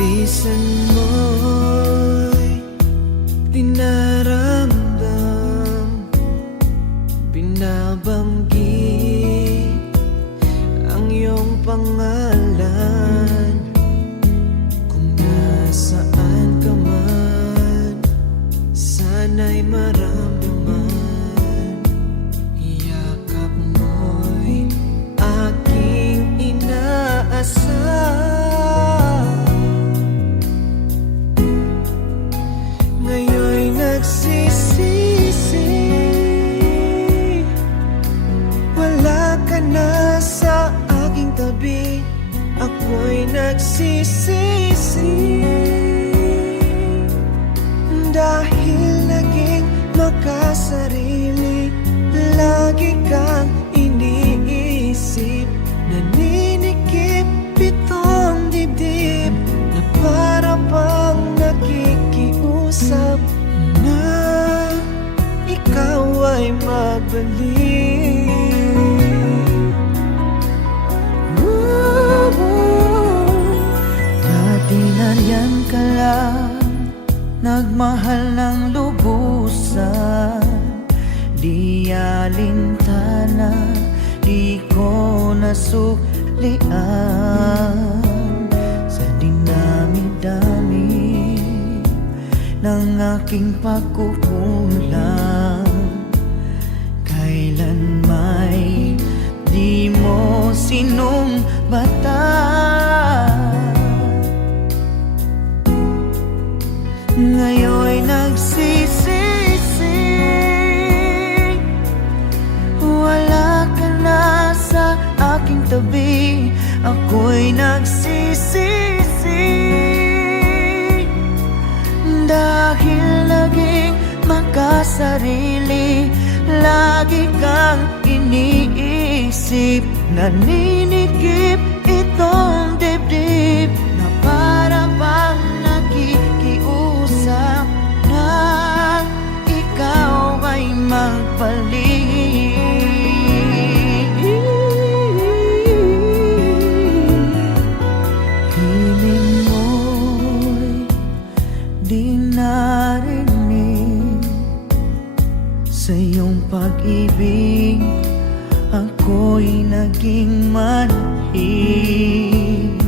bilisan mo'y dinaramdam, binabanggit ang iyong pangalan. Kung nasaan ka man, sana'y maramdaman. Yakap mo'y aking inaasam. Ngayon'y nagsisisi, wala ka na sa aking tabi. Ako'y nagsisisi dahil naging makasarili. Lagi kang iniisip, naninikip pitong dibdib na para bang nakikiusap na ikaw ay magbalik. Dati nariyan ka lang, nagmahal ng lubusan. Di alintana, di ko nasuklian. Sa dinami-dami ng aking pagkukulang, kailan may di mo sinumbatan. Ngayon'y nagsisisi, wala ka na sa aking tabi. Ako'y nagsisisi dahil naging makasarili. Lagi kang iniisip, naninikip itong dibdib na para bang nakikiusap na ikaw ay magpalit. Hiling mo'y di narinig, sa iyong pag-ibig ako'y naging manhid.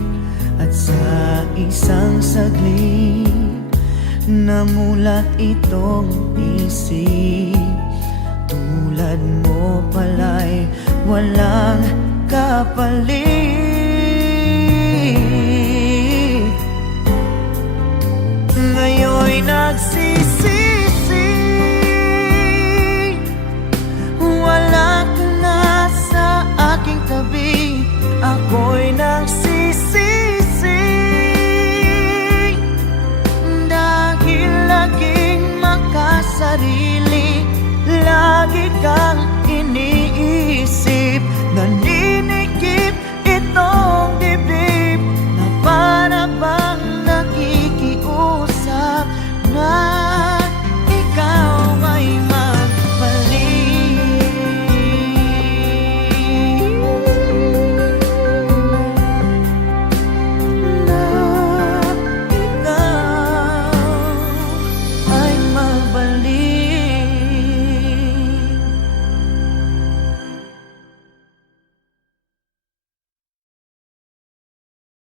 At sa isang saglit namulat itong isip, tulad mo pala'y walang kapalit.